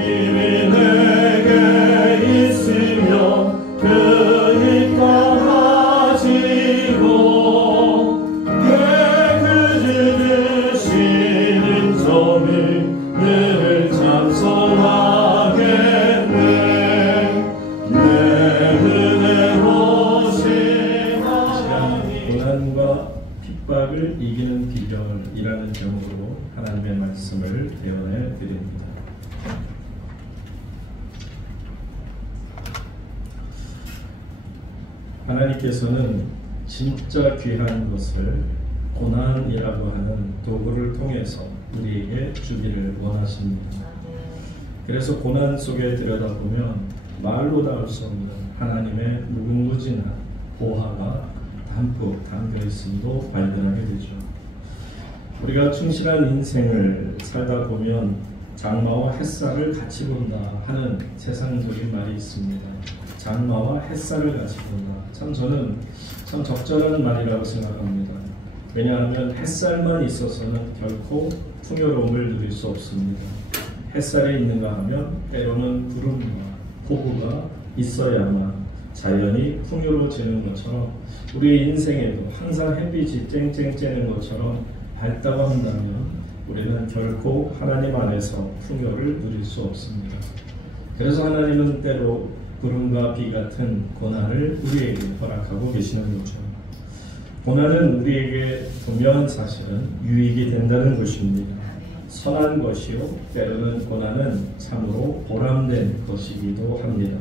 힘이 내게 있으며 그 힘 가지고 깨끗해지시는 점이 늘 찬송하겠네. 내 은혜로 고난과 핍박을 이기는 비결이라는 제목으로 하나님의 말씀을 예언해 드립니다. 하나님께서는 진짜 귀한 것을 고난이라고 하는 도구를 통해서 우리에게 주기를 원하십니다. 그래서 고난 속에 들여다보면 말로 닿을 수 없는 하나님의 무궁무진한 보화가 담뿍 담겨 있음도 발견하게 되죠. 우리가 충실한 인생을 살다 보면 장마와 햇살을 같이 본다 하는 세상적인 말이 있습니다. 장마와 햇살을 같이 본다. 저는 참 적절한 말이라고 생각합니다. 왜냐하면 햇살만 있어서는 결코 풍요로움을 누릴 수 없습니다. 햇살이 있는가 하면 때로는 구름과 폭우가 있어야만 자연이 풍요로워지는 것처럼 우리 인생에도 항상 햇빛이 쨍쨍 쬐는 것처럼 밝다고 한다면 우리는 결코 하나님 안에서 풍요를 누릴 수 없습니다. 그래서 하나님은 때로 구름과 비 같은 고난을 우리에게 허락하고 계시는 거죠. 고난은 우리에게 분명한 사실은 유익이 된다는 것입니다. 선한 것이요 때로는 고난은 참으로 보람된 것이기도 합니다.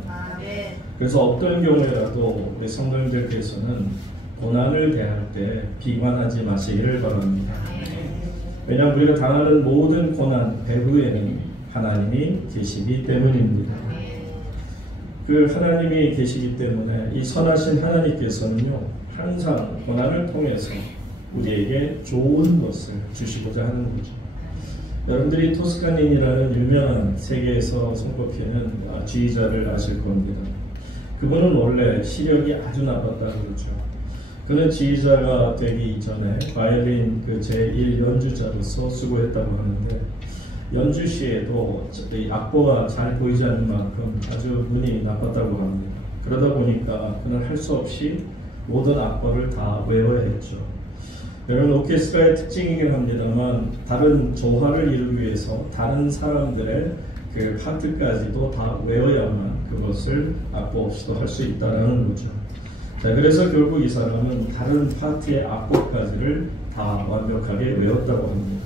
그래서 어떤 경우에라도 우리 성도님들께서는 고난을 대할 때 비관하지 마시기를 바랍니다. 왜냐하면 우리가 당하는 모든 고난 배후에는 하나님이 계시기 때문입니다. 그 하나님이 계시기 때문에 이 선하신 하나님께서는요 항상 고난을 통해서 우리에게 좋은 것을 주시고자 하는 거죠. 여러분들이 토스카닌이라는 유명한 세계에서 손꼽히는 지휘자를 아실 겁니다. 그분은 원래 시력이 아주 나빴다고 그러죠. 그는 지휘자가 되기 이전에 바이올린 제1 연주자로서 수고했다고 하는데 연주 시에도 악보가 잘 보이지 않는 만큼 아주 눈이 나빴다고 합니다. 그러다 보니까 그는 할 수 없이 모든 악보를 다 외워야 했죠. 여러분 오케스트라의 특징이긴 합니다만 다른 조화를 이루기 위해서 다른 사람들의 그 파트까지도 다 외워야만 그것을 악보 없이도 할 수 있다는 거죠. 자, 그래서 결국 이 사람은 다른 파트의 악보까지를 다 완벽하게 외웠다고 합니다.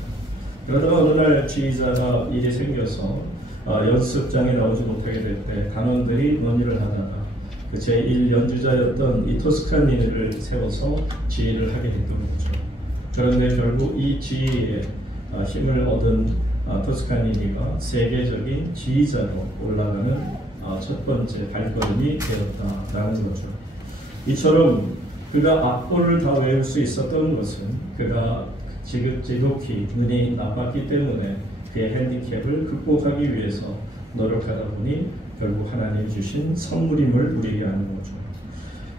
그러다가 어느 날 지휘자가 일이 생겨서 연습장에 나오지 못하게 될 때 단원들이 논의를 하다가 그 제1 연주자였던 이 토스카니니를 세워서 지휘를 하게 됐던 거죠. 그런데 결국 이 지휘에 힘을 얻은 토스카니니가 세계적인 지휘자로 올라가는 첫 번째 발걸음이 되었다라는 거죠. 이처럼 그가 악보를 다 외울 수 있었던 것은 그가 지극히 눈이 나빴기 때문에 그의 핸디캡을 극복하기 위해서 노력하다 보니 결국 하나님이 주신 선물임을 우리에게 아는 거죠.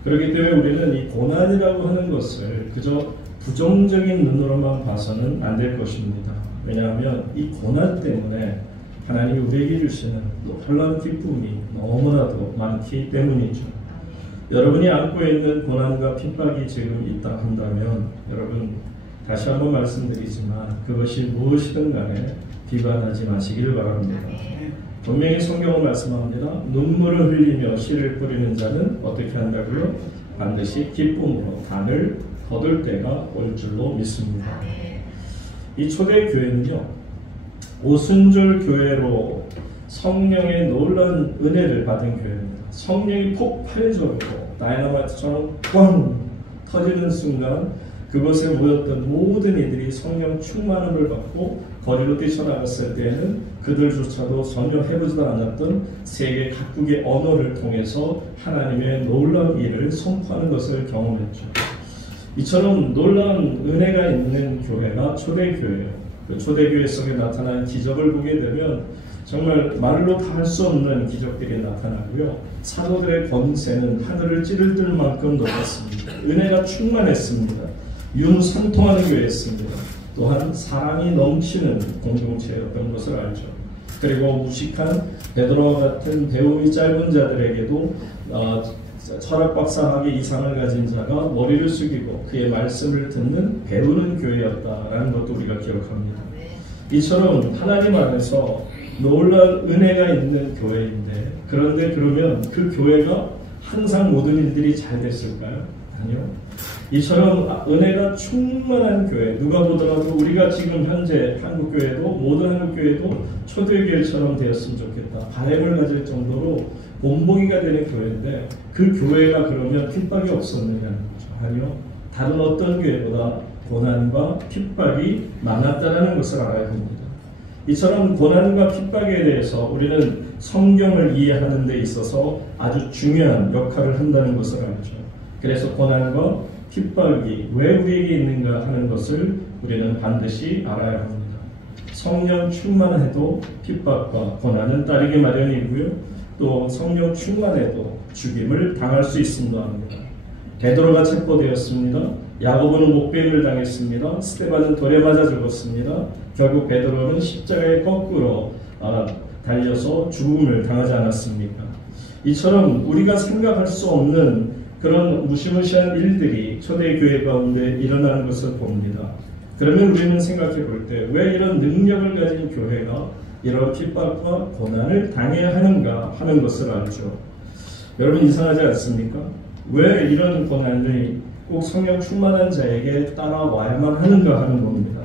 그렇기 때문에 우리는 이 고난이라고 하는 것을 그저 부정적인 눈으로만 봐서는 안 될 것입니다. 왜냐하면 이 고난 때문에 하나님이 우리에게 주시는 놀라운 기쁨이 너무나도 많기 때문이죠. 여러분이 안고 있는 고난과 핍박이 지금 있다 한다면 여러분 다시 한번 말씀드리지만 그것이 무엇이든 간에 비관하지 마시기를 바랍니다. 분명히 성경은 말씀합니다. 눈물을 흘리며 씨를 뿌리는 자는 어떻게 한다고요? 반드시 기쁨으로 단을 거둘 때가 올 줄로 믿습니다. 이 초대교회는요 오순절 교회로 성령의 놀라운 은혜를 받은 교회입니다. 성령이 폭발적으로 다이너마이트처럼 꽝 터지는 순간 그곳에 모였던 모든 이들이 성령 충만함을 받고 거리로 뛰쳐나갔을 때에는 그들조차도 전혀 해보지도 않았던 세계 각국의 언어를 통해서 하나님의 놀라운 일을 선포하는 것을 경험했죠. 이처럼 놀라운 은혜가 있는 교회가 초대교회예요. 그 초대교회 속에 나타난 기적을 보게 되면 정말 말로 다 할 수 없는 기적들이 나타나고요. 사도들의 권세는 하늘을 찌르들 만큼 높았습니다. 은혜가 충만했습니다. 융성통하는 교회였습니다. 또한 사랑이 넘치는 공동체였던 것을 알죠. 그리고 무식한 베드로와 같은 배움이 짧은 자들에게도 철학 박사학위 이상을 가진 자가 머리를 숙이고 그의 말씀을 듣는 배우는 교회였다라는 것도 우리가 기억합니다. 이처럼 하나님 안에서 놀라운 은혜가 있는 교회인데, 그런데 그러면 그 교회가 항상 모든 일들이 잘 됐을까요? 아니요. 이처럼 은혜가 충만한 교회, 누가 보더라도 우리가 지금 현재 한국교회도 모든 한국교회도 초대교회처럼 되었으면 좋겠다, 바람을 가질 정도로 본보기가 되는 교회인데, 그 교회가 그러면 핍박이 없었느냐는 거죠. 아니요. 다른 어떤 교회보다 고난과 핍박이 많았다는 것을 알아야 합니다. 이처럼 고난과 핍박에 대해서 우리는 성경을 이해하는 데 있어서 아주 중요한 역할을 한다는 것을 알죠. 그래서 고난과 핍박이 왜 우리에게 있는가 하는 것을 우리는 반드시 알아야 합니다. 성령 충만해도 핍박과 고난은 따르기 마련이고요. 또 성령 충만해도 죽임을 당할 수 있음도 합니다. 베드로가 체포되었습니다. 야고보는 목베임을 당했습니다. 스데반은 돌에 맞아 죽었습니다. 결국 베드로는 십자가에 거꾸로 달려서 죽음을 당하지 않았습니까? 이처럼 우리가 생각할 수 없는 그런 무시무시한 일들이 초대교회 가운데 일어나는 것을 봅니다. 그러면 우리는 생각해 볼 때 왜 이런 능력을 가진 교회가 이런 핍박과 고난을 당해야 하는가 하는 것을 알죠. 여러분, 이상하지 않습니까? 왜 이런 고난이 꼭 성령 충만한 자에게 따라와야만 하는가 하는 겁니다.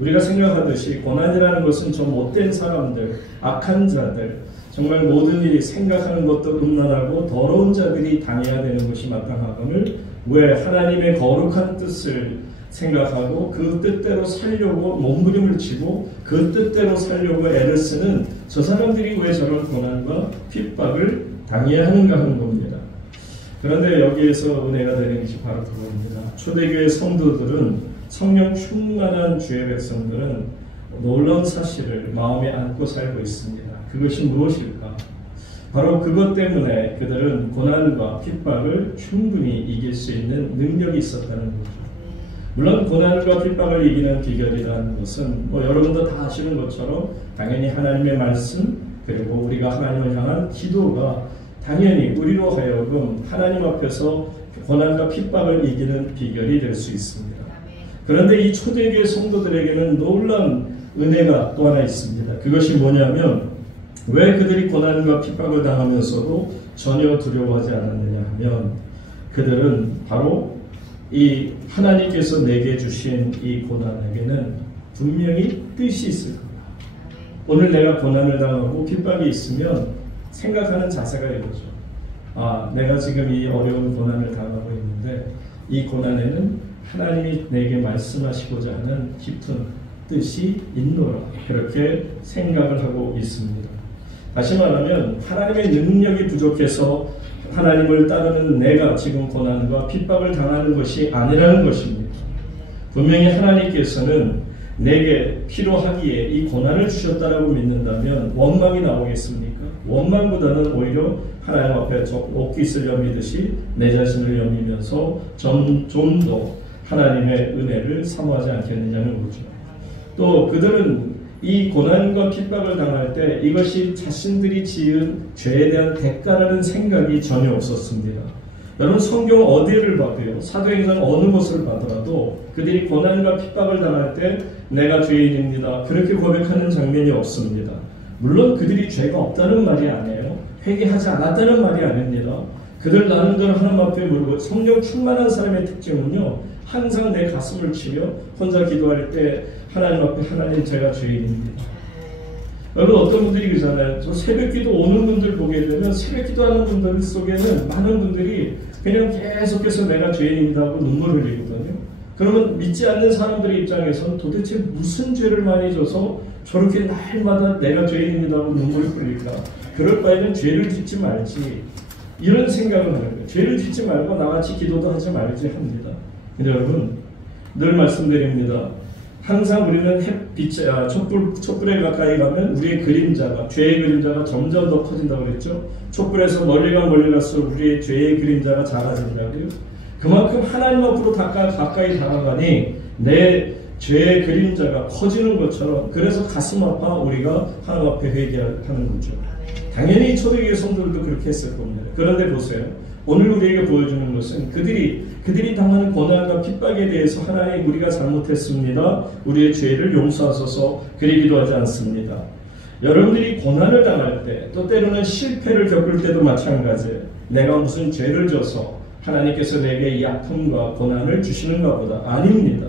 우리가 생각하듯이 고난이라는 것은 좀 못된 사람들, 악한 자들, 정말 모든 일이 생각하는 것도 음란하고 더러운 자들이 당해야 되는 것이 마땅하거늘, 왜 하나님의 거룩한 뜻을 생각하고 그 뜻대로 살려고 몸부림을 치고 그 뜻대로 살려고 애를 쓰는 저 사람들이 왜 저런 고난과 핍박을 당해야 하는가 하는 겁니다. 그런데 여기에서 은혜가 되는 것이 바로 그겁니다. 초대교회 성도들은, 성령 충만한 주의 백성들은 놀라운 사실을 마음에 안고 살고 있습니다. 그것이 무엇일까? 바로 그것 때문에 그들은 고난과 핍박을 충분히 이길 수 있는 능력이 있었다는 거죠. 물론 고난과 핍박을 이기는 비결이라는 것은 여러분도 다 아시는 것처럼 당연히 하나님의 말씀, 그리고 우리가 하나님을 향한 기도가 당연히 우리로 하여금 하나님 앞에서 고난과 핍박을 이기는 비결이 될 수 있습니다. 그런데 이 초대교회 성도들에게는 놀라운 은혜가 또 하나 있습니다. 그것이 뭐냐면, 왜 그들이 고난과 핍박을 당하면서도 전혀 두려워하지 않았느냐 하면, 그들은 바로 이 하나님께서 내게 주신 이 고난에게는 분명히 뜻이 있을 겁니다. 오늘 내가 고난을 당하고 핍박이 있으면 생각하는 자세가 이거죠. 내가 지금 이 어려운 고난을 당하고 있는데 이 고난에는 하나님이 내게 말씀하시고자 하는 깊은 뜻이 있노라, 그렇게 생각을 하고 있습니다. 다시 말하면 하나님의 능력이 부족해서 하나님을 따르는 내가 지금 고난과 핍박을 당하는 것이 아니라는 것입니다. 분명히 하나님께서는 내게 필요하기에 이 고난을 주셨다라고 믿는다면 원망이 나오겠습니까? 원망보다는 오히려 하나님 앞에 옷 깃을 여미듯이 내 자신을 여미면서 좀 더 하나님의 은혜를 사모하지 않겠느냐는 거죠. 또 그들은 이 고난과 핍박을 당할 때 이것이 자신들이 지은 죄에 대한 대가라는 생각이 전혀 없었습니다. 여러분, 성경 어디를 봐도요, 사도행전 어느 곳을 봐더라도 그들이 고난과 핍박을 당할 때 내가 죄인입니다, 그렇게 고백하는 장면이 없습니다. 물론 그들이 죄가 없다는 말이 아니에요. 회개하지 않았다는 말이 아닙니다. 그들 나는 대로 하나님 앞에 물고, 성령 충만한 사람의 특징은요, 항상 내 가슴을 치며 혼자 기도할 때 하나님 앞에, 하나님 제가 죄인입니다. 여러분, 어떤 분들이 그러잖아요. 저 새벽기도 오는 분들 보게 되면 새벽기도 하는 분들 속에는 많은 분들이 그냥 계속해서 내가 죄인입니다 하고 눈물을 흘리거든요. 그러면 믿지 않는 사람들의 입장에서는 도대체 무슨 죄를 많이 져서 저렇게 날마다 내가 죄인입니다 하고 눈물을 흘릴까? 그럴 바에는 죄를 짓지 말지, 이런 생각을 하는 거예요. 죄를 짓지 말고 나같이 기도도 하지 말지 합니다. 근데 여러분, 늘 말씀드립니다. 항상 우리는 촛불에 가까이 가면 우리의 그림자가, 죄의 그림자가 점점 더 커진다고 그랬죠. 촛불에서 멀리 갈수록 우리의 죄의 그림자가 작아진다고요. 그만큼 하나님 앞으로 가까이 다가가니 내 죄의 그림자가 커지는 것처럼 그래서 가슴 아파 우리가 하나님 앞에 회개하는 거죠. 당연히 초대교회 성도들도 그렇게 했을 겁니다. 그런데 보세요. 오늘 우리에게 보여주는 것은 그들이 당하는 고난과 핍박에 대해서 하나님 우리가 잘못했습니다. 우리의 죄를 용서하소서 그리 기도하지 않습니다. 여러분들이 고난을 당할 때 또 때로는 실패를 겪을 때도 마찬가지예요. 내가 무슨 죄를 져서 하나님께서 내게 이 아픔과 고난을 주시는가 보다. 아닙니다.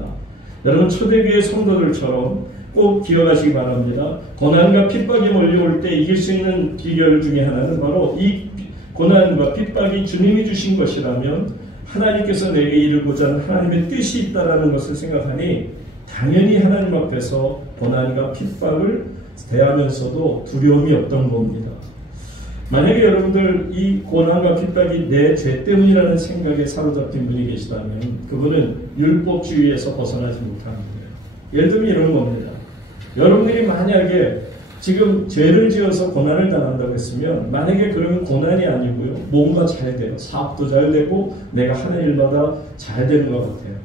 여러분 초대교회 성도들처럼 꼭 기억하시기 바랍니다. 고난과 핍박이 몰려올 때 이길 수 있는 비결 중에 하나는 바로 이 고난과 핍박이 주님이 주신 것이라면 하나님께서 내게 이루고자 하는 하나님의 뜻이 있다는 것을 생각하니 당연히 하나님 앞에서 고난과 핍박을 대하면서도 두려움이 없던 겁니다. 만약에 여러분들 이 고난과 핍박이 내 죄 때문이라는 생각에 사로잡힌 분이 계시다면 그분은 율법주의에서 벗어나지 못하는 거예요. 예를 들면 이런 겁니다. 여러분들이 만약에 지금 죄를 지어서 고난을 당한다고 했으면 만약에 그러면 고난이 아니고요. 뭔가 잘 돼요. 사업도 잘 되고 내가 하는 일마다 잘 되는 것 같아요.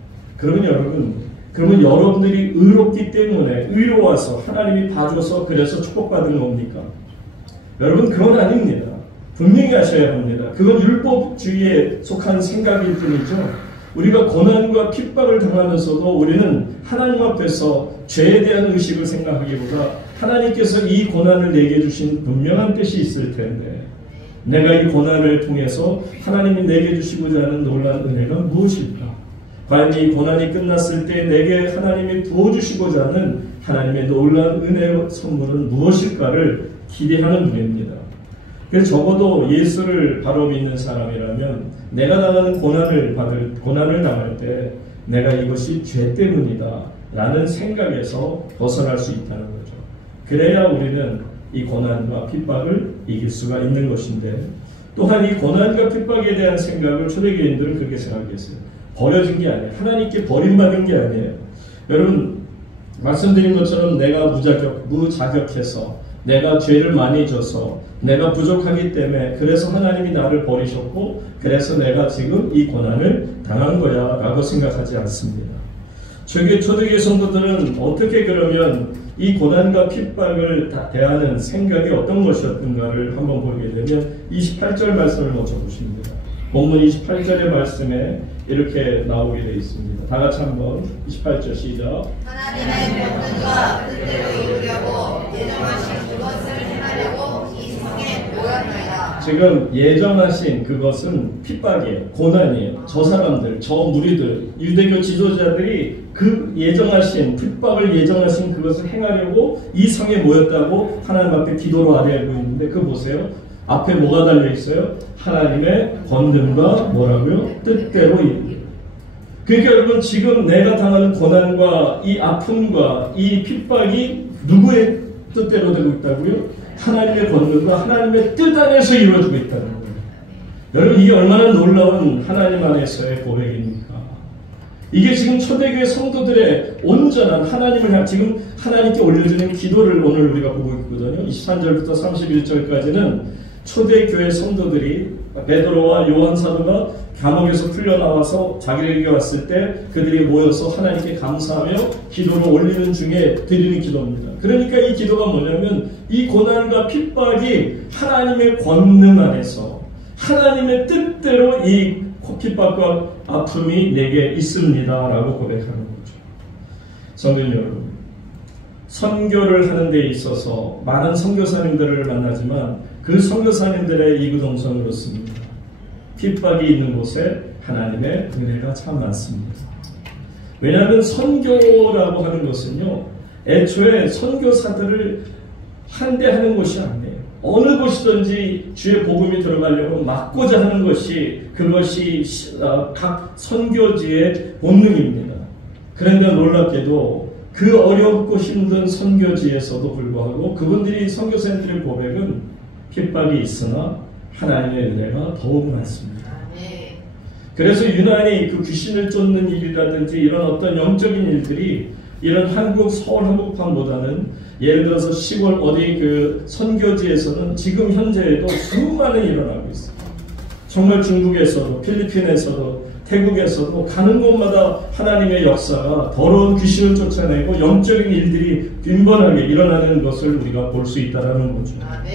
그러면 여러분들이 의롭기 때문에 의로워서 하나님이 봐줘서 그래서 축복받은 겁니까? 여러분 그건 아닙니다. 분명히 하셔야 합니다. 그건 율법주의에 속한 생각일 뿐이죠. 우리가 고난과 핍박을 당하면서도 우리는 하나님 앞에서 죄에 대한 의식을 생각하기보다 하나님께서 이 고난을 내게 주신 분명한 뜻이 있을 텐데 내가 이 고난을 통해서 하나님이 내게 주시고자 하는 놀라운 은혜가 무엇일까? 과연 이 고난이 끝났을 때 내게 하나님이 부어주시고자 하는 하나님의 놀라운 은혜의 선물은 무엇일까를 기대하는 분입니다. 그래서 적어도 예수를 바로 믿는 사람이라면 내가 당하는 고난을 당할 때 내가 이것이 죄 때문이다 라는 생각에서 벗어날 수 있다는 거죠. 그래야 우리는 이 고난과 핍박을 이길 수가 있는 것인데 또한 이 고난과 핍박에 대한 생각을 초대교인들은 그렇게 생각했어요. 버려진 게 아니에요. 하나님께 버림받은 게 아니에요. 여러분 말씀드린 것처럼 내가 무자격해서 내가 죄를 많이 져서 내가 부족하기 때문에 그래서 하나님이 나를 버리셨고 그래서 내가 지금 이 고난을 당한 거야 라고 생각하지 않습니다. 초대교회 성도들은 어떻게 그러면 이 고난과 핍박을 대하는 생각이 어떤 것이었던가를 한번 보게 되면 28절 말씀을 먼저 보십니다. 본문 28절의 말씀에 이렇게 나오게 되어 있습니다. 다 같이 한번 28절 시작. 하나님의 명령과 뜻대로 이루려고 예정하신 그것을 행하려고 이 성에 모였나이다. 지금 예정하신 그것은 핍박이에요. 고난이에요. 저 사람들, 저 무리들, 유대교 지도자들이 그 예정하신 핍박을 예정하신 그것을 행하려고 이 성에 모였다고 하나님 앞에 기도로 아뢰고 있는데 그거 보세요. 앞에 뭐가 달려 있어요? 하나님의 권능과 뭐라고요? 뜻대로 이루려. 그러니까 여러분 지금 내가 당하는 고난과 이 아픔과 이 핍박이 누구의 뜻대로 되고 있다고요? 하나님의 권능과 하나님의 뜻 안에서 이루어지고 있다는 거예요. 여러분 이게 얼마나 놀라운 하나님 안에서의 고백입니까? 이게 지금 초대교회 성도들의 온전한 하나님을 향한 지금 하나님께 올려주는 기도를 오늘 우리가 보고 있거든요. 23절부터 31절까지는 초대교회 성도들이 베드로와 요한 사도가 감옥에서 풀려나와서 자기에게 왔을 때 그들이 모여서 하나님께 감사하며 기도를 올리는 중에 드리는 기도입니다. 그러니까 이 기도가 뭐냐면 이 고난과 핍박이 하나님의 권능 안에서 하나님의 뜻대로 이 핍박과 아픔이 내게 있습니다 라고 고백하는 거죠. 성도 여러분, 선교를 하는 데 있어서 많은 선교사님들을 만나지만 그 선교사님들의 이구동성은 그렇습니다. 핍박이 있는 곳에 하나님의 은혜가 참 많습니다. 왜냐하면 선교라고 하는 것은요, 애초에 선교사들을 한대하는 것이 아니에요. 어느 곳이든지 주의 복음이 들어가려고 막고자 하는 것이 그것이 각 선교지의 본능입니다. 그런데 놀랍게도 그 어렵고 힘든 선교지에서도 불구하고 그분들이 선교사님들의 고백은 핍박이 있으나 하나님의 은혜가 더욱 많습니다. 그래서 유난히 그 귀신을 쫓는 일이라든지 이런 어떤 영적인 일들이 이런 서울 한복판보다는 예를 들어서 시골 어디 그 선교지에서는 지금 현재에도 수많은 일어나고 있어요. 정말 중국에서도 필리핀에서도 태국에서도 가는 곳마다 하나님의 역사가 더러운 귀신을 쫓아내고 영적인 일들이 빈번하게 일어나는 것을 우리가 볼 수 있다는 거죠. 아멘.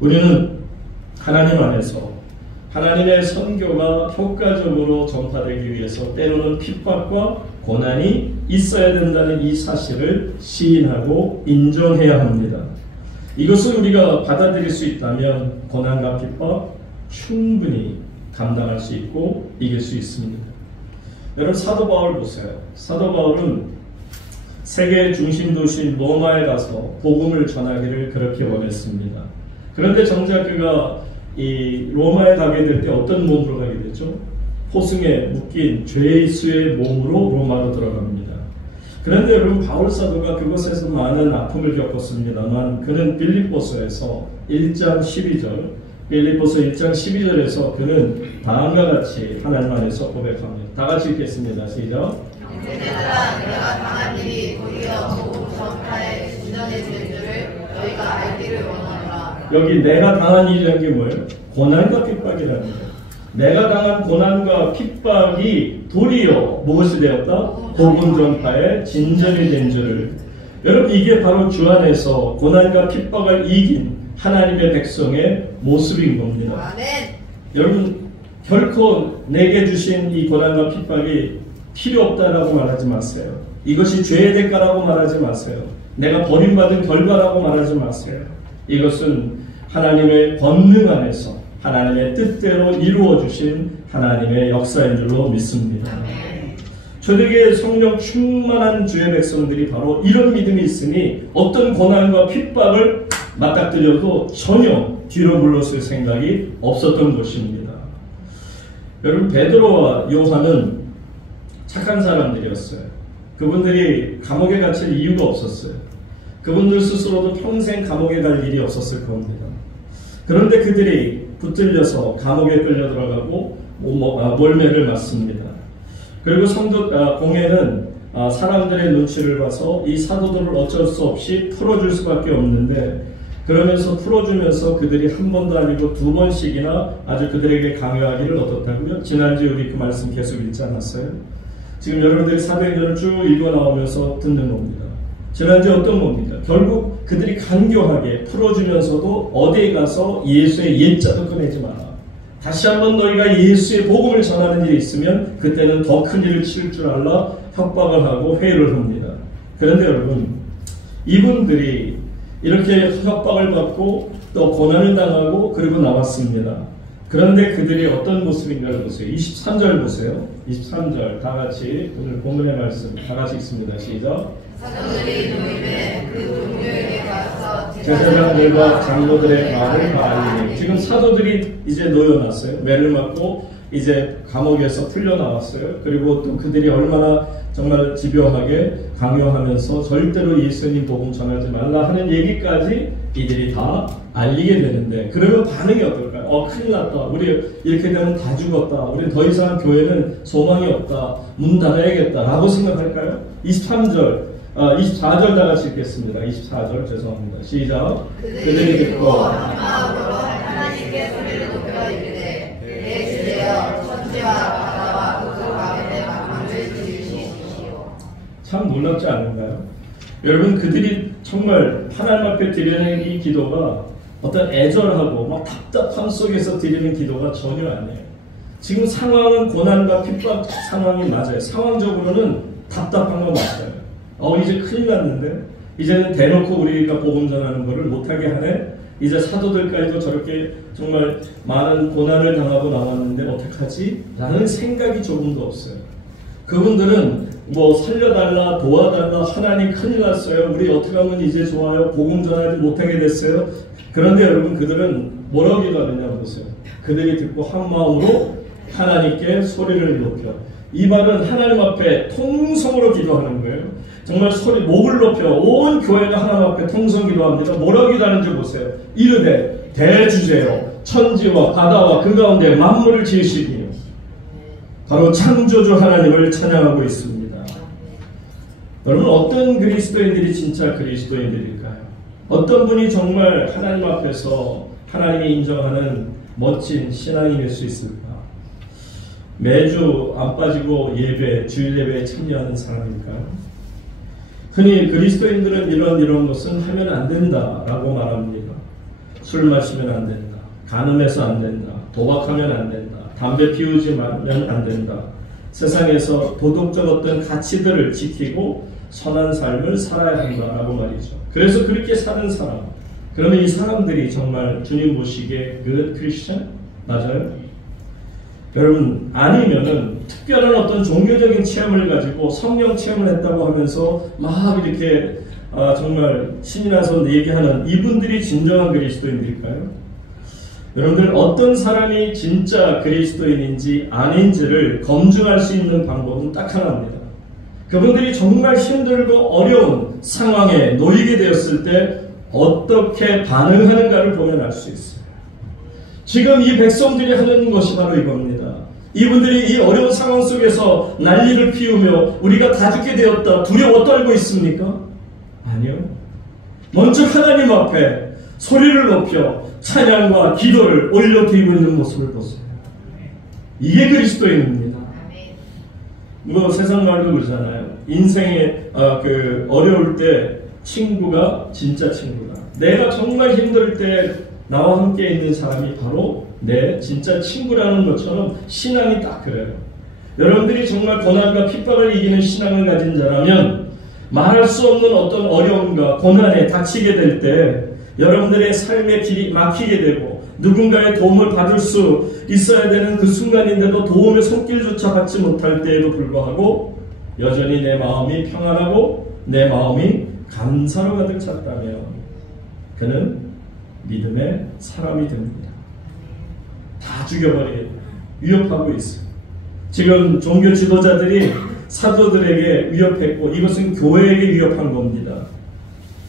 우리는 하나님 안에서 하나님의 선교가 효과적으로 전파되기 위해서 때로는 핍박과 고난이 있어야 된다는 이 사실을 시인하고 인정해야 합니다. 이것을 우리가 받아들일 수 있다면 고난과 핍박 충분히 감당할 수 있고 이길 수 있습니다. 여러분 사도 바울 보세요. 사도 바울은 세계 중심 도시인 로마에 가서 복음을 전하기를 그렇게 원했습니다. 그런데 정작 그가 이 로마에 가게 될 때 어떤 몸으로 가게 되죠? 포승에 묶인 죄수의 몸으로 로마로 들어갑니다. 그런데 여러분 바울 사도가 그곳에서 많은 아픔을 겪었습니다만 그는 빌립보서에서 1장 12절 빌립보서 1장 12절에서 그는 다음과 같이 하나님 안에서 고백합니다. 다 같이 읽겠습니다. 시작. 형제들아 내가 당한 일이 도리어 복음 전파에 진전해질 줄을 너희가 알기를 원하노라. 여기 내가 당한 일이라는 게 뭐예요? 고난과 핍박이라는 거예요. 내가 당한 고난과 핍박이 도리어 무엇이 되었다? 복음 전파에 진전이 된 줄을. 여러분 이게 바로 주 안에서 고난과 핍박을 이긴 하나님의 백성의 모습인 겁니다. 아멘. 여러분 결코 내게 주신 이 고난과 핍박이 필요 없다라고 말하지 마세요. 이것이 죄의 대가라고 말하지 마세요. 내가 버림받은 결과라고 말하지 마세요. 이것은 하나님의 권능 안에서 하나님의 뜻대로 이루어 주신 하나님의 역사인 줄로 믿습니다. 초대교회 성령 충만한 주의 백성들이 바로 이런 믿음이 있으니 어떤 고난과 핍박을 맞닥뜨려도 전혀 뒤로 물러설 생각이 없었던 것입니다. 여러분 베드로와 요한은 착한 사람들이었어요. 그분들이 감옥에 갇힐 이유가 없었어요. 그분들 스스로도 평생 감옥에 갈 일이 없었을 겁니다. 그런데 그들이 붙들려서 감옥에 끌려 들어가고 몰매를 맞습니다. 그리고 성도 공회는 사람들의 눈치를 봐서 이 사도들을 어쩔 수 없이 풀어줄 수밖에 없는데 그러면서 풀어주면서 그들이 한 번도 아니고 두 번씩이나 아주 그들에게 강요하기를 어떻다고요? 지난주에 우리 그 말씀 계속 읽지 않았어요? 지금 여러분들이 사도행전을 쭉 읽어 나오면서 듣는 겁니다. 지난주에 어떤 겁니까? 결국 그들이 간교하게 풀어주면서도 어디에 가서 예수의 옛자도 꺼내지 마라. 다시 한번 너희가 예수의 복음을 전하는 일이 있으면 그때는 더 큰 일을 치를 줄 알라 협박을 하고 회유를 합니다. 그런데 여러분 이분들이 이렇게 협박을 받고 또 고난을 당하고 그리고 나왔습니다. 그런데 그들이 어떤 모습인가를 보세요. 23절 보세요. 23절 다 같이 오늘 본문의 말씀 다 같이 읽습니다. 시작. 사도들이 모임에 그 동료에게 가서 제사장들과 장로들의 말을 알리니 지금 사도들이 이제 놓여놨어요. 매를 맞고 이제 감옥에서 풀려나왔어요. 그리고 또 그들이 얼마나 정말 집요하게 강요하면서 절대로 예수님 복음 전하지 말라 하는 얘기까지 이들이 다 알리게 되는데 그러면 반응이 어떨까요? 큰일 났다. 우리 이렇게 되면 다 죽었다. 우리 더 이상 교회는 소망이 없다. 문 닫아야겠다. 라고 생각할까요? 23절 24절 다 같이 읽겠습니다. 24절 죄송합니다. 시작. 그들이 듣고 한 마음으로 하나님께 소리를 높여 이르되 내 주제여 천지와 바다와 그 가운데 만물을 지으시오. 참 놀랍지 않은가요? 여러분 그들이 정말 하나님 앞에 드리는 이 기도가 어떤 애절하고 막 답답함 속에서 드리는 기도가 전혀 아니에요. 지금 상황은 고난과 핍박 상황이 맞아요. 상황적으로는 답답한 거 맞아요. 이제 큰일 났는데 이제는 대놓고 우리가 복음 전하는 것을 못하게 하네. 이제 사도들까지도 저렇게 정말 많은 고난을 당하고 나왔는데 어떡하지? 라는 생각이 조금도 없어요. 그분들은 뭐 살려달라 도와달라 하나님 큰일 났어요. 우리 어떻게 하면 이제 좋아요. 복음 전하지 못하게 됐어요. 그런데 여러분 그들은 뭐라고 기도하느냐 보세요. 그들이 듣고 한 마음으로 하나님께 소리를 높여. 이 말은 하나님 앞에 통성으로 기도하는 거예요. 정말 목을 높여 온 교회가 하나님 앞에 통성 기도합니다. 뭐라고 기도하는지 보세요. 이르되 대주제요 천지와 바다와 그 가운데 만물을 지으시기요. 바로 창조주 하나님을 찬양하고 있습니다. 여러분 어떤 그리스도인들이 진짜 그리스도인들일까요? 어떤 분이 정말 하나님 앞에서 하나님이 인정하는 멋진 신앙인일 수 있을까? 매주 안 빠지고 주일 예배에 참여하는 사람일까요? 흔히 그리스도인들은 이런 것은 하면 안 된다라고 말합니다. 술 마시면 안 된다. 간음해서 안 된다. 도박하면 안 된다. 담배 피우지면 안 된다. 세상에서 도덕적 어떤 가치들을 지키고 선한 삶을 살아야 한다라고 말이죠. 그래서 그렇게 사는 사람, 그러면 이 사람들이 정말 주님 보시기에 good Christian? 맞아요? 여러분, 아니면은 특별한 어떤 종교적인 체험을 가지고 성령 체험을 했다고 하면서 막 이렇게 정말 신이 나서 얘기하는 이분들이 진정한 그리스도인들일까요? 여러분들, 어떤 사람이 진짜 그리스도인인지 아닌지를 검증할 수 있는 방법은 딱 하나입니다. 그분들이 정말 힘들고 어려운 상황에 놓이게 되었을 때 어떻게 반응하는가를 보면 알 수 있어요. 지금 이 백성들이 하는 것이 바로 이겁니다. 이분들이 이 어려운 상황 속에서 난리를 피우며 우리가 다 죽게 되었다 두려워 떨고 있습니까? 아니요. 먼저 하나님 앞에 소리를 높여 찬양과 기도를 올려드리고 있는 모습을 보세요. 이게 그리스도인입니다. 뭐 세상 말도 그러잖아요. 인생에 어려울 때 친구가 진짜 친구다. 내가 정말 힘들 때 나와 함께 있는 사람이 바로 내 진짜 친구라는 것처럼 신앙이 딱 그래요. 여러분들이 정말 고난과 핍박을 이기는 신앙을 가진 자라면 말할 수 없는 어떤 어려움과 고난에 닥치게 될 때 여러분들의 삶의 길이 막히게 되고 누군가의 도움을 받을 수 있어야 되는 그 순간인데도 도움의 손길조차 받지 못할 때에도 불구하고 여전히 내 마음이 평안하고 내 마음이 감사로 가득 찼다면 그는 믿음의 사람이 됩니다. 다 죽여버리게 위협하고 있어요. 지금 종교 지도자들이 사도들에게 위협했고 이것은 교회에게 위협한 겁니다.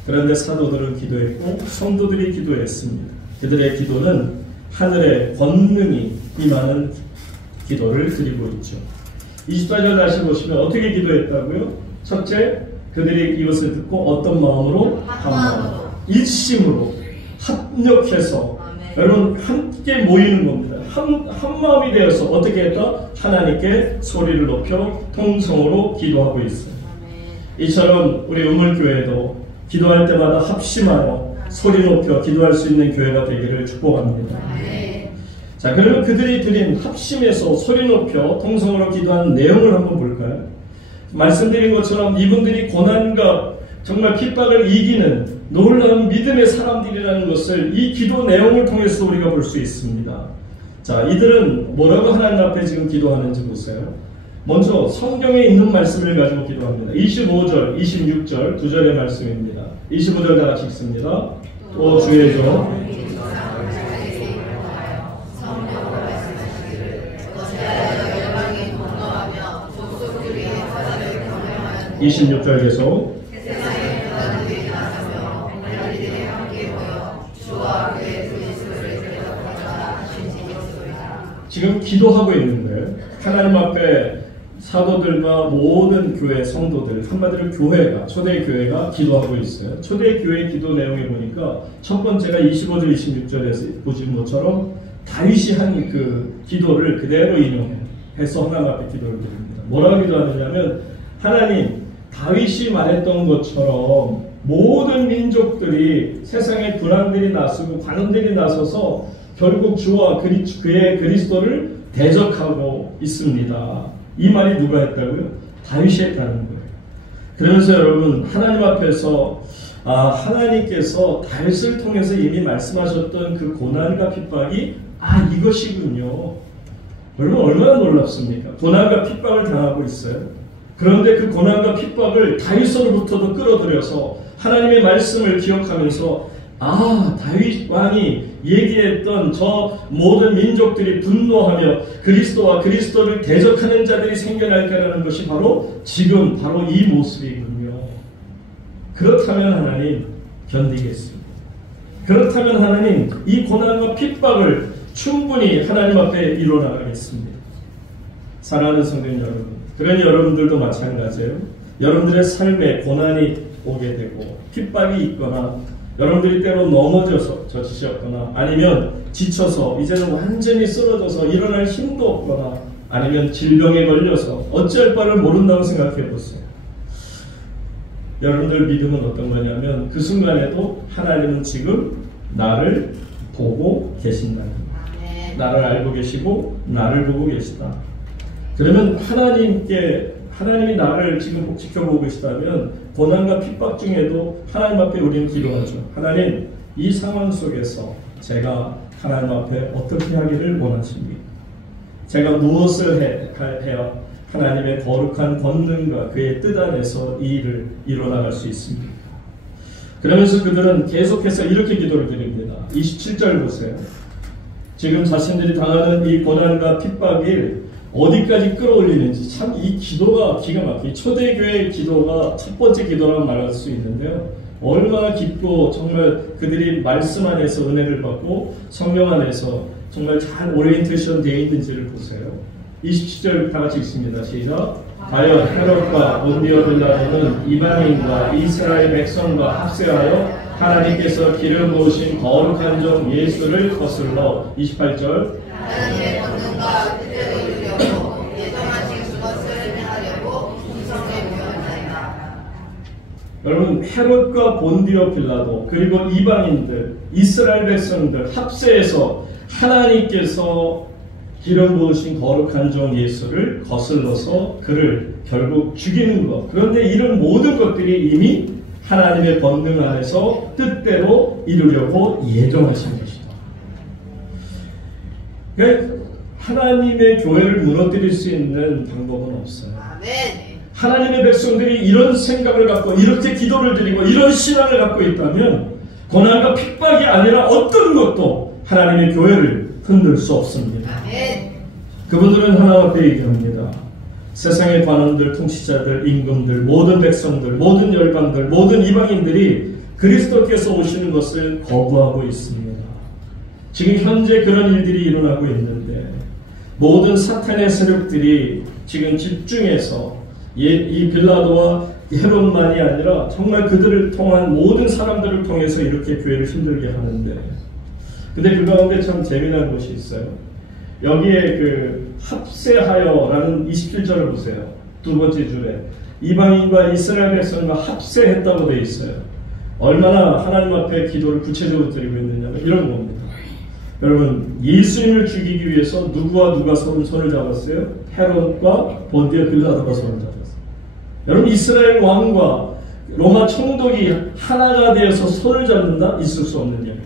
그런데 사도들은 기도했고 성도들이 기도했습니다. 그들의 기도는 하늘의 권능이 임하는 기도를 드리고 있죠. 24절 다시 보시면 어떻게 기도했다고요? 첫째, 그들이 이것을 듣고 어떤 마음으로? 한 마음으로, 일심으로 합력해서 여러분 함께 모이는 겁니다. 한 마음이 되어서 어떻게 했다? 하나님께 소리를 높여 통성으로 기도하고 있어요. 이처럼 우리 우물교회도 기도할 때마다 합심하여 소리 높여 기도할 수 있는 교회가 되기를 축복합니다. 자, 그러면 그들이 드린 합심해서 소리 높여 통성으로 기도하는 내용을 한번 볼까요? 말씀드린 것처럼 이분들이 고난과 정말 핍박을 이기는 놀라운 믿음의 사람들이라는 것을 이 기도 내용을 통해서 우리가 볼 수 있습니다. 자, 이들은 뭐라고 하나님 앞에 지금 기도하는지 보세요. 먼저 성경에 있는 말씀을 가지고 기도합니다. 25절, 26절 두 절의 말씀입니다. 25절 다 같이 읽습니다. 또 주의 종 26절 계속 지금 기도하고 있는 거예요. 하나님 앞에 사도들과 모든 교회 성도들, 한마디로 교회가, 초대교회가 기도하고 있어요. 초대교회 기도 내용에 보니까 첫 번째가 25절, 26절에서 보신 것처럼 다윗이 한 그 기도를 그대로 인용해서 하나님 앞에 기도를 드립니다. 뭐라고 기도하느냐면 하나님, 다윗이 말했던 것처럼 모든 민족들이 세상에 불안들이 나서고 관원들이 나서서 결국 주와 그의 그리스도를 대적하고 있습니다. 이 말이 누가 했다고요? 다윗이 했다는 거예요. 그러면서 여러분 하나님 앞에서 하나님께서 다윗을 통해서 이미 말씀하셨던 그 고난과 핍박이 이것이군요. 얼마나 놀랍습니까? 고난과 핍박을 당하고 있어요. 그런데 그 고난과 핍박을 다윗으로부터도 끌어들여서 하나님의 말씀을 기억하면서 다윗 왕이 얘기했던 저 모든 민족들이 분노하며 그리스도와 그리스도를 대적하는 자들이 생겨날 거라는 것이 바로 지금 바로 이 모습이군요. 그렇다면 하나님 견디겠습니다. 그렇다면 하나님 이 고난과 핍박을 충분히 하나님 앞에 이뤄나가겠습니다. 사랑하는 성도님 여러분, 그러니 여러분들도 마찬가지예요. 여러분들의 삶에 고난이 오게 되고 핍박이 있거나 여러분들이 때로 넘어져서 젖으셨거나 아니면 지쳐서 이제는 완전히 쓰러져서 일어날 힘도 없거나 아니면 질병에 걸려서 어찌할 바를 모른다고 생각해 보세요. 여러분들 믿음은 어떤 거냐면 그 순간에도 하나님은 지금 나를 보고 계신다는 거예요. 나를 알고 계시고 나를 보고 계시다. 그러면 하나님이 나를 지금 지켜보고 계시다면 고난과 핍박 중에도 하나님 앞에 우리는 기도하죠. 하나님, 이 상황 속에서 제가 하나님 앞에 어떻게 하기를 원하십니까? 제가 무엇을 해야 하나님의 거룩한 권능과 그의 뜻 안에서 이 일을 이뤄나갈 수 있습니까? 그러면서 그들은 계속해서 이렇게 기도를 드립니다. 27절 보세요. 지금 자신들이 당하는 이 고난과 핍박이 어디까지 끌어올리는지 참 이 기도가 기가 막히게 초대교회의 기도가 첫 번째 기도라고 말할 수 있는데요. 얼마나 깊고 정말 그들이 말씀 안에서 은혜를 받고 성령 안에서 정말 잘 오리엔테이션 되어 있는지를 보세요. 27절 다 같이 읽습니다. 시작. 과연 헤롯과 본디오 빌라도는 이방인과 이스라엘 백성과 합세하여 하나님께서 기름 부으신 거룩한 종 예수를 거슬러 28절 하나님의 권능과 뜻대로 이루려고 예정하신 그것을 행하려고 음성에 모였나이다. 여러분, 헤롯과 본디오 빌라도 그리고 이방인들 이스라엘 백성들 합세해서 하나님께서 기름 부으신 거룩한 종 예수를 거슬러서 그를 결국 죽이는 것. 그런데 이런 모든 것들이 이미 하나님의 권능 안에서 뜻대로 이루려고 예정하신 것이다. 그러니까 하나님의 교회를 무너뜨릴 수 있는 방법은 없어요. 아멘. 하나님의 백성들이 이런 생각을 갖고 이렇게 기도를 드리고 이런 신앙을 갖고 있다면 고난과 핍박이 아니라 어떤 것도 하나님의 교회를 흔들 수 없습니다. 아멘. 그분들은 하나님 앞에 얘기합니다. 세상의 관원들, 통치자들, 임금들, 모든 백성들, 모든 열방들, 모든 이방인들이 그리스도께서 오시는 것을 거부하고 있습니다. 지금 현재 그런 일들이 일어나고 있는데 모든 사탄의 세력들이 지금 집중해서 이 빌라도와 헤롯만이 아니라 정말 그들을 통한 모든 사람들을 통해서 이렇게 교회를 힘들게 하는데 근데 그 가운데 참 재미난 것이 있어요. 여기에 그 합세하여라는 27절을 보세요. 두 번째 줄에 이방인과 이스라엘 백성과 합세했다고 되어 있어요. 얼마나 하나님 앞에 기도를 구체적으로 드리고 있느냐면 이런 겁니다. 여러분, 예수님을 죽이기 위해서 누구와 누가 손을 잡았어요? 헤롯과 본디오 빌라도가 손을 잡았어요. 여러분, 이스라엘 왕과 로마 총독이 하나가 되어서 손을 잡는다? 있을 수 없는 일입니다.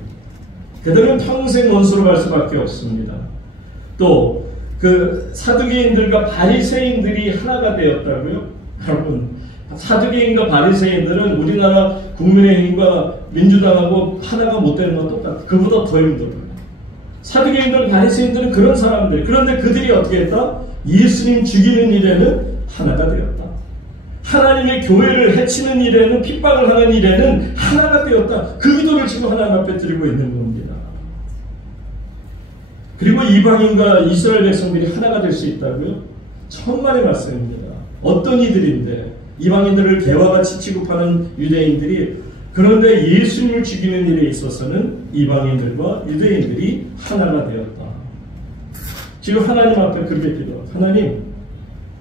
그들은 평생 원수로 갈 수밖에 없습니다. 또 그 사두개인들과 바리새인들이 하나가 되었다고요? 여러분, 사두개인과 바리새인들은 우리나라 국민의힘과 민주당하고 하나가 못 되는 건 똑같아요. 그보다 더 힘들어요. 사두개인들, 바리새인들은 그런 사람들. 그런데 그들이 어떻게 했다? 예수님 죽이는 일에는 하나가 되었다. 하나님의 교회를 해치는 일에는, 핍박을 하는 일에는 하나가 되었다. 그 기도를 지금 하나님 앞에 드리고 있는 겁니다. 그리고 이방인과 이스라엘 백성들이 하나가 될 수 있다고요? 천만의 말씀입니다. 어떤 이들인데 이방인들을 개와 같이 취급하는 유대인들이 그런데 예수님을 죽이는 일에 있어서는 이방인들과 유대인들이 하나가 되었다. 지금 하나님 앞에 그렇게 기도합니다. 하나님,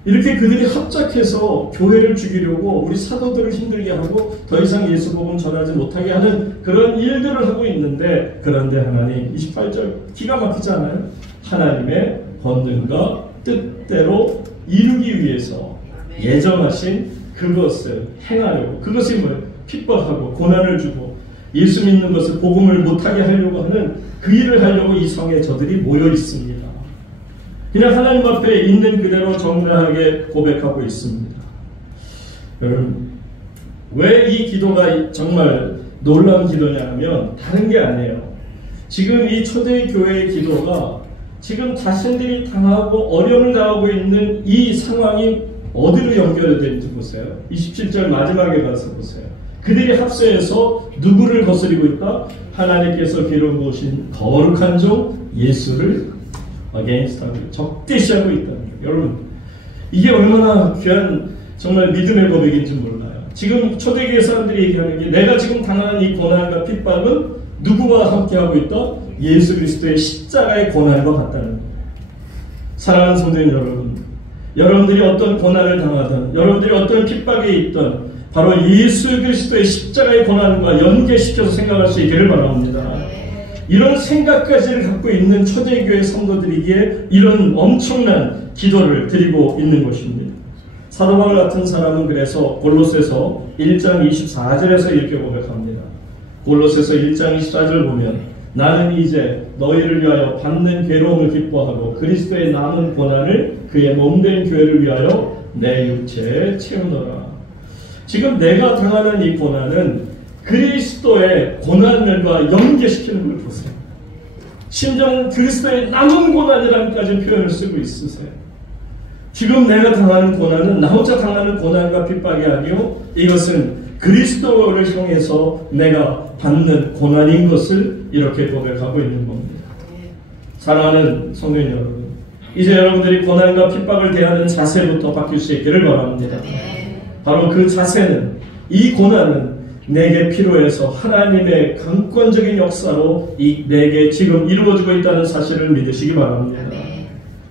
이렇게 그들이 합작해서 교회를 죽이려고 우리 사도들을 힘들게 하고 더 이상 예수 복음 전하지 못하게 하는 그런 일들을 하고 있는데 그런데 하나님 28절 기가 막히지 않아요? 하나님의 권능과 뜻대로 이루기 위해서 예정하신 그것을 행하려고 그것이 뭐예요? 핍박하고 고난을 주고 예수 믿는 것을 복음을 못하게 하려고 하는 그 일을 하려고 이 성에 저들이 모여 있습니다. 그냥 하나님 앞에 있는 그대로 정당하게 고백하고 있습니다. 여러분, 왜 이 기도가 정말 놀라운 기도냐 하면 다른 게 아니에요. 지금 이 초대교회의 기도가 지금 자신들이 당하고 어려움을 당하고 있는 이 상황이 어디로 연결되는지 보세요. 27절 마지막에 가서 보세요. 그들이 합세해서 누구를 거스리고 있다? 하나님께서 기름 부으신 거룩한 종 예수를 against하고 적대시하고 있다는 거예요. 여러분, 이게 얼마나 귀한 정말 믿음의 고백인지 몰라요. 지금 초대교회 사람들이 얘기하는 게 내가 지금 당하는 이 고난과 핍박은 누구와 함께하고 있다? 예수 그리스도의 십자가의 고난과 같다는 거예요. 사랑하는 성도님 여러분, 여러분들이 어떤 고난을 당하든 여러분들이 어떤 핍박에 있든 바로 예수 그리스도의 십자가의 고난과 연계시켜서 생각할 수 있기를 바랍니다. 이런 생각까지를 갖고 있는 초대교회 성도들이기에 이런 엄청난 기도를 드리고 있는 것입니다. 사도 바울 같은 사람은 그래서 골로새서 1장 24절에서 이렇게 고백합니다. 골로새서 1장 24절 보면 나는 이제 너희를 위하여 받는 괴로움을 기뻐하고 그리스도의 남은 고난을 그의 몸된 교회를 위하여 내 육체에 채우노라. 지금 내가 당하는 이 고난은 그리스도의 고난들과 연계시키는 걸 보세요. 심지어는 그리스도의 남은 고난이라는까지 표현을 쓰고 있으세요. 지금 내가 당하는 고난은 나 혼자 당하는 고난과 핍박이 아니요 이것은 그리스도를 통해서 내가 받는 고난인 것을 이렇게 고백하고 있는 겁니다. 사랑하는 성도님 여러분, 이제 여러분들이 고난과 핍박을 대하는 자세부터 바뀔 수 있기를 바랍니다. 바로 그 자세는, 이 고난은 내게 필요해서 하나님의 강권적인 역사로 내게 지금 이루어지고 있다는 사실을 믿으시기 바랍니다.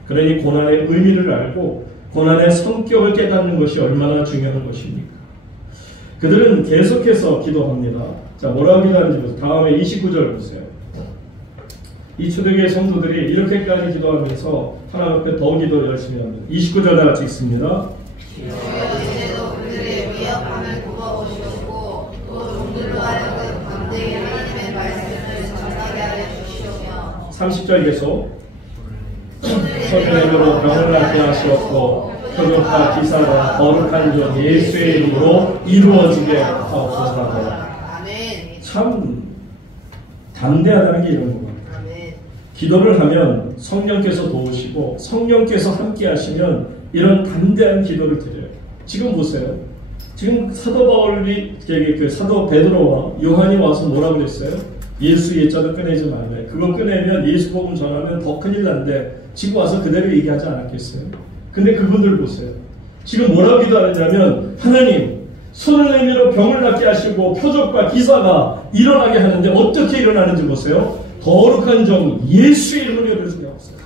그러니 고난의 의미를 알고 고난의 성격을 깨닫는 것이 얼마나 중요한 것입니까? 그들은 계속해서 기도합니다. 자, 뭐라고 기도하는지 보세요. 다음에 29절 보세요. 이 초대교회 성도들이 이렇게까지 기도하면서 하나님 앞에 더 기도 열심히 합니다. 29절 다 같이 읽습니다. 이제도 그들의 위협함을 굽어보시옵고 또 종들로 하여금 담대히 하나님의 말씀을 전하게 하여 주시오며 30절 계속 천년으로 병을 낫게 하시었고 표적과 기사가 거룩한 종 예수의 이름으로 이루어지게 하옵소서. 참 담대하다는 게 이런 겁니다. 기도를 하면 성령께서 도우시고 성령께서 함께 하시면 이런 담대한 기도를 드려요. 지금 보세요. 지금 사도 바울이 그 사도 베드로와 요한이 와서 뭐라고 그랬어요? 예수 예자도 꺼내지 말래. 그거 꺼내면 예수 복음 전하면 더 큰일 난데 지금 와서 그대로 얘기하지 않았겠어요? 근데 그분들 보세요. 지금 뭐라고 기도하느냐면 하나님 손을 내밀어 병을 낫게 하시고 표적과 기사가 일어나게 하는데 어떻게 일어나는지 보세요. 거룩한 종 예수의 이름으로 이루어지게 하옵소서.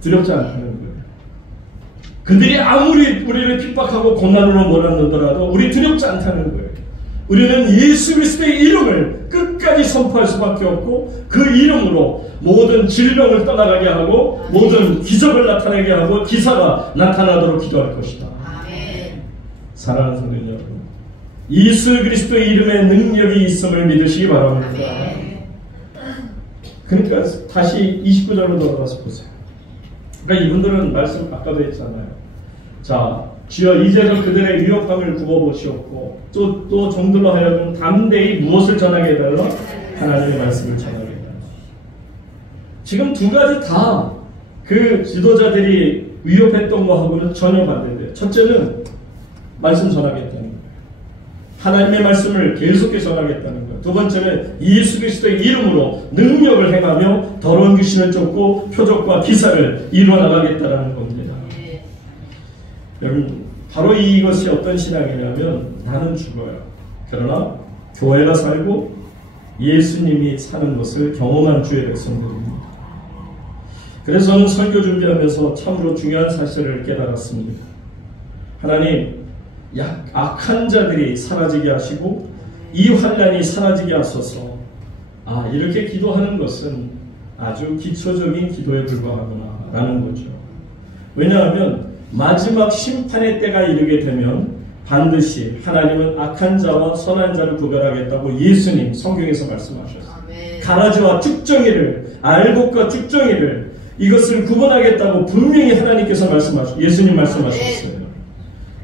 두렵지 않다는 거예요. 그들이 아무리 우리를 핍박하고 고난으로 몰아넣더라도 우리 두렵지 않다는 거예요. 우리는 예수 그리스도의 이름을 끝까지 선포할 수밖에 없고 그 이름으로 모든 질병을 떠나가게 하고 모든 기적을 나타내게 하고 기사가 나타나도록 기도할 것이다. 아멘. 사랑하는 성도 여러분, 예수 그리스도의 이름에 능력이 있음을 믿으시기 바랍니다. 아멘. 그러니까 다시 29절로 돌아가서 보세요. 그러니까 이분들은 말씀 아까도 했잖아요. 자, 주여 이제도 그들의 위협감을 굽어보시옵고 또 종들로 하여금 담대히 무엇을 전하게 해달라? 하나님의 말씀을 전하게 해달라. 지금 두 가지 다 그 지도자들이 위협했던 거하고는 전혀 반대돼요. 첫째는 말씀 전하겠다는 거예요. 하나님의 말씀을 계속해서 전하겠다는 거예요. 두 번째는 예수 그리스도의 이름으로 능력을 행하며 더러운 귀신을 쫓고 표적과 기사를 이루어나가겠다는 겁니다. 여러분, 바로 이것이 어떤 신앙이냐면 나는 죽어요. 그러나 교회가 살고 예수님이 사는 것을 경험한 주의 백성들입니다. 그래서 저는 설교 준비하면서 참으로 중요한 사실을 깨달았습니다. 하나님, 악한 자들이 사라지게 하시고 이 환난이 사라지게 하소서. 이렇게 기도하는 것은 아주 기초적인 기도에 불과하구나 라는 거죠. 왜냐하면 마지막 심판의 때가 이르게 되면 반드시 하나님은 악한 자와 선한 자를 구별하겠다고 예수님 성경에서 말씀하셨어요. 가라지와 쭉정이를, 알곡과 쭉정이를 이것을 구분하겠다고 분명히 하나님께서 예수님 말씀하셨어요.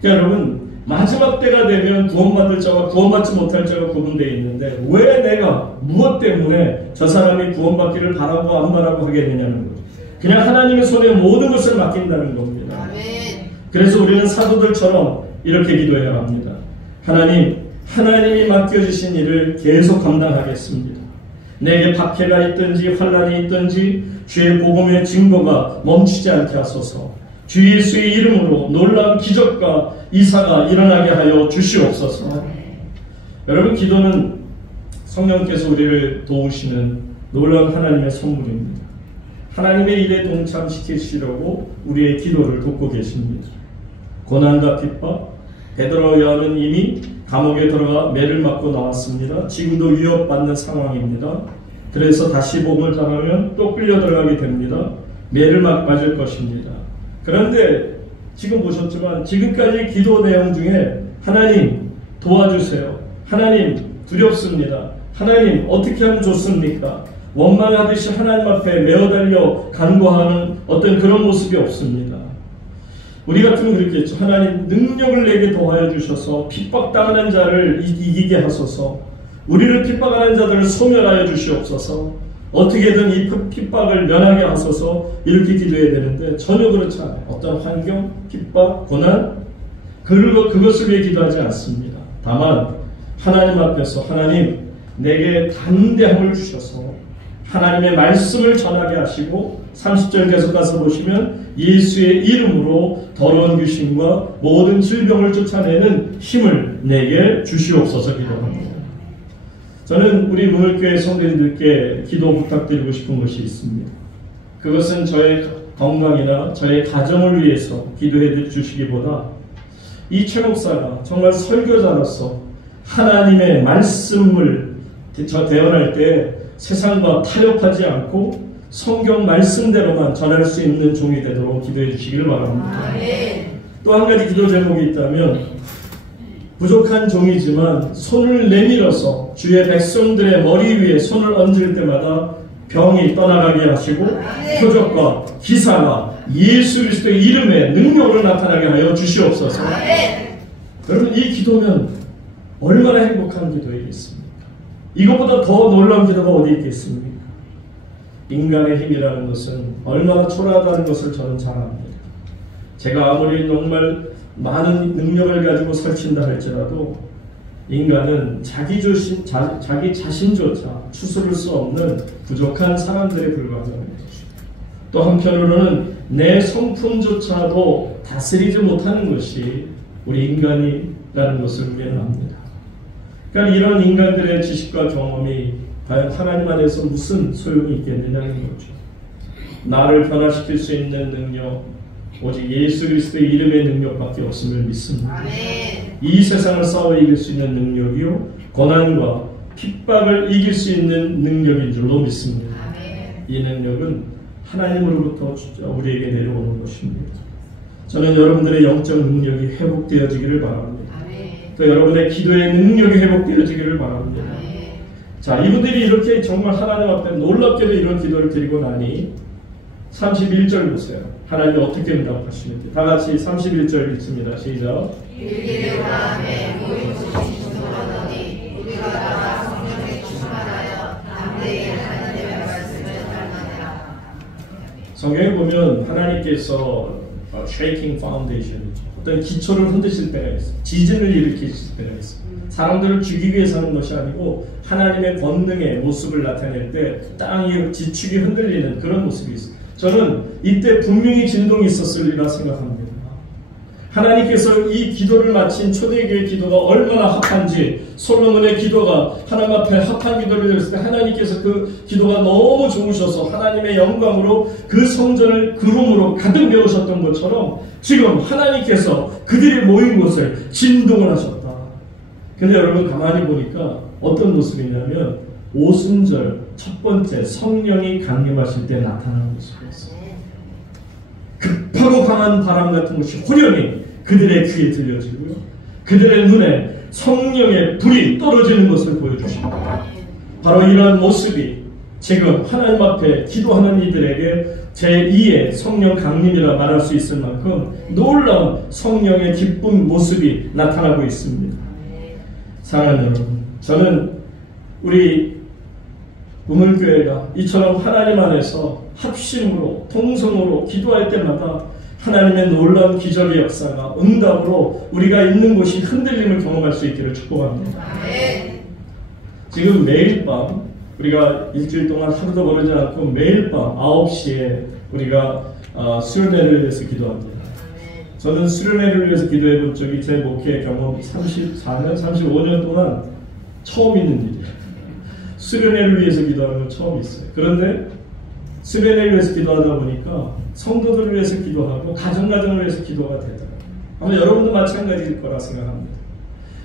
그러니까 여러분, 마지막 때가 되면 구원받을 자와 구원받지 못할 자가 구분되어 있는데 왜 내가 무엇 때문에 저 사람이 구원받기를 바라고 안 바라고 하겠느냐는 거죠. 그냥 하나님의 손에 모든 것을 맡긴다는 겁니다. 그래서 우리는 사도들처럼 이렇게 기도해야 합니다. 하나님이 맡겨주신 일을 계속 감당하겠습니다. 내게 박해가 있든지 환난이 있든지 주의 복음의 증거가 멈추지 않게 하소서. 주 예수의 이름으로 놀라운 기적과 이사가 일어나게 하여 주시옵소서. 여러분, 기도는 성령께서 우리를 도우시는 놀라운 하나님의 선물입니다. 하나님의 일에 동참시키시려고 우리의 기도를 돕고 계십니다. 고난과 핍박, 베드로 요한은 이미 감옥에 들어가 매를 맞고 나왔습니다. 지금도 위협받는 상황입니다. 그래서 다시 복음을 전하면 또 끌려 들어가게 됩니다. 매를 맞을 것입니다. 그런데 지금 보셨지만 지금까지 기도 내용 중에 하나님 도와주세요. 하나님 두렵습니다. 하나님 어떻게 하면 좋습니까? 원망하듯이 하나님 앞에 메어달려 간구하는 어떤 그런 모습이 없습니다. 우리 같으면 그렇겠죠. 하나님 능력을 내게 도와여 주셔서 핍박당하는 자를 이기게 하소서. 우리를 핍박하는 자들을 소멸하여 주시옵소서. 어떻게든 이 핍박을 면하게 하소서. 이렇게 기도해야 되는데 전혀 그렇지 않아요. 어떤 환경, 핍박, 고난 그것을 위해 기도하지 않습니다. 다만 하나님 앞에서 하나님 내게 담대함을 주셔서 하나님의 말씀을 전하게 하시고 30절 계속 가서 보시면 예수의 이름으로 더러운 귀신과 모든 질병을 쫓아내는 힘을 내게 주시옵소서 기도합니다. 저는 우리 문을교회 성도님들께 기도 부탁드리고 싶은 것이 있습니다. 그것은 저의 건강이나 저의 가정을 위해서 기도해 주시기보다 이 최 목사가 정말 설교자로서 하나님의 말씀을 대언할 때 세상과 타협하지 않고 성경 말씀대로만 전할 수 있는 종이 되도록 기도해 주시기를 바랍니다. 또 한 가지 기도 제목이 있다면 부족한 종이지만 손을 내밀어서 주의 백성들의 머리 위에 손을 얹을 때마다 병이 떠나가게 하시고 표적과 기사가 예수 그리스도의 이름에 능력으로 나타나게 하여 주시옵소서. 여러분 이 기도면 얼마나 행복한 기도이겠습니까? 이것보다 더 놀라운 기도가 어디 있겠습니까? 인간의 힘이라는 것은 얼마나 초라하다는 것을 저는 잘 압니다. 제가 아무리 정말 많은 능력을 가지고 설친다 할지라도 인간은 자기 자신조차 추스를 수 없는 부족한 사람들에 불과하다는 것이죠. 또 한편으로는 내 성품조차도 다스리지 못하는 것이 우리 인간이라는 것을 우리는 압니다. 그러니까 이런 인간들의 지식과 경험이 과연 하나님 안에서 무슨 소용이 있겠느냐는 거죠. 나를 변화시킬 수 있는 능력, 오직 예수 그리스도의 이름의 능력밖에 없음을 믿습니다. 이 세상을 싸워 이길 수 있는 능력이요 고난과 핍박을 이길 수 있는 능력인 줄로 믿습니다. 이 능력은 하나님으로부터 우리에게 내려오는 것입니다. 저는 여러분들의 영적 능력이 회복되어지기를 바랍니다. 또 여러분의 기도의 능력이 회복되어지기를 바랍니다. 자, 이분들이 이렇게 정말 하나님 앞에 놀랍게도 이런 기도를 드리고 나니 31절 보세요. 하나님이 어떻게 응답하시는지. 다 같이 31절 읽습니다. 시작. 일기를 다음에 모인 곳이 충만하니 우리가 다 성령에 충만하여 담대히 하나님의 말씀을 전하리라. 성경에 보면 하나님께서 shaking foundation, 어떤 기초를 흔드실 때가 있어요. 지진을 일으키실 때가 있어요. 사람들을 죽이기 위해서 하는 것이 아니고 하나님의 권능의 모습을 나타낼 때 땅이 지축이 흔들리는 그런 모습이 있어요. 저는 이때 분명히 진동이 있었으리라 생각합니다. 하나님께서 이 기도를 마친 초대교회 기도가 얼마나 합한지, 솔로몬의 기도가 하나님 앞에 합한 기도를 드렸을 때 하나님께서 그 기도가 너무 좋으셔서 하나님의 영광으로 그 성전을 구름으로 가득 메우셨던 것처럼 지금 하나님께서 그들이 모인 곳을 진동을 하셨다. 근데 여러분 가만히 보니까 어떤 모습이냐면 오순절 첫 번째 성령이 강림하실 때 나타나는 모습이었어요. 급하고 강한 바람 같은 것이 호련히 그들의 귀에 들려지고요. 그들의 눈에 성령의 불이 떨어지는 것을 보여주십니다. 바로 이러한 모습이 지금 하나님 앞에 기도하는 이들에게 제2의 성령 강림이라 말할 수 있을 만큼 놀라운 성령의 기쁜 모습이 나타나고 있습니다. 사랑하는 여러분, 저는 우리 우물교회가 이처럼 하나님 안에서 합심으로 통성으로 기도할 때마다 하나님의 놀라운 기적의 역사가 응답으로 우리가 있는 곳이 흔들림을 경험할 수 있기를 축복합니다. 지금 매일 밤 우리가 일주일 동안 하루도 거르지 않고 매일 밤 9시에 우리가 수련회를 위해서 기도합니다. 저는 수련회를 위해서 기도해 본 적이 제 목회 경험 34년, 35년 동안 처음 있는 일이에요. 수련회를 위해서 기도하는 건 처음 있어요. 그런데 수련회를 위해서 기도하다 보니까 성도들을 위해서 기도하고 가정을 위해서 기도가 되더라고요. 아마 여러분도 마찬가지일 거라 생각합니다.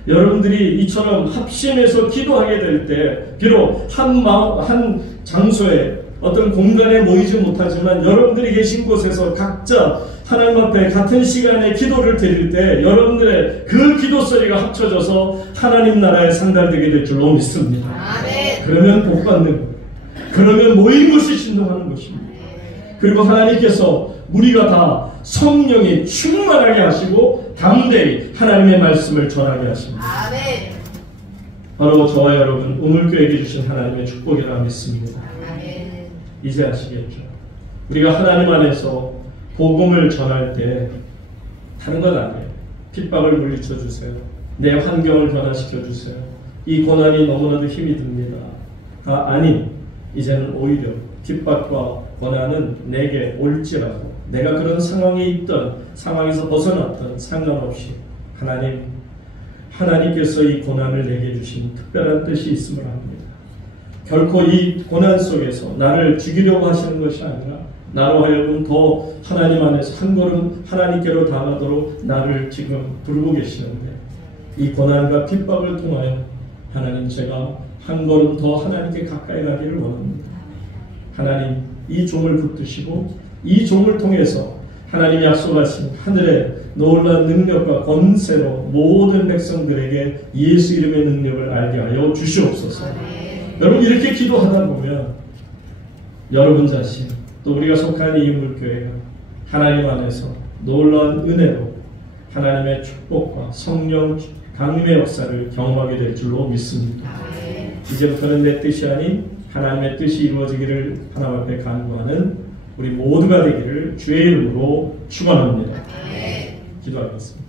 여러분들이 이처럼 합심해서 기도하게 될 때 비록 한 장소에 어떤 공간에 모이지 못하지만 여러분들이 계신 곳에서 각자 하나님 앞에 같은 시간에 기도를 드릴 때 여러분들의 그 기도 소리가 합쳐져서 하나님 나라에 상달되게 될 줄로 믿습니다. 아멘. 그러면 복 받는 거예요. 그러면 모인 곳이 신동하는 것입니다. 그리고 하나님께서 우리가 다 성령이 충만하게 하시고 담대히 하나님의 말씀을 전하게 하십니다. 아멘. 바로 저와 여러분 우물교회에게 주신 하나님의 축복이라 믿습니다. 아멘. 이제 아시겠죠? 우리가 하나님 안에서 복음을 전할 때 다른 건 아니에요. 핍박을 물리쳐 주세요. 내 환경을 변화시켜 주세요. 이 고난이 너무나도 힘이 듭니다. 아니, 이제는 오히려 핍박과 고난은 내게 올지라도 내가 그런 상황에 있던 상황에서 벗어났던 상관없이 하나님께서 이 고난을 내게 주신 특별한 뜻이 있음을 합니다. 결코 이 고난 속에서 나를 죽이려고 하시는 것이 아니라 나로 하여금 더 하나님 안에서 한 걸음 하나님께로 다가가도록 나를 지금 부르고 계시는데 이 고난과 핍박을 통하여 하나님 제가 한 걸음 더 하나님께 가까이 가기를 원합니다. 하나님 이 종을 붙드시고 이 종을 통해서 하나님 약속하신 하늘의 놀라운 능력과 권세로 모든 백성들에게 예수 이름의 능력을 알게 하여 주시옵소서. 여러분 이렇게 기도하다 보면 여러분 자신 또 우리가 속한 이 우물교회가 하나님 안에서 놀라운 은혜로 하나님의 축복과 성령 강림의 역사를 경험하게 될 줄로 믿습니다. 이제부터는 내 뜻이 아닌 하나님의 뜻이 이루어지기를 하나님 앞에 간구하는 우리 모두가 되기를 주의 이름으로 축원합니다. 기도하겠습니다.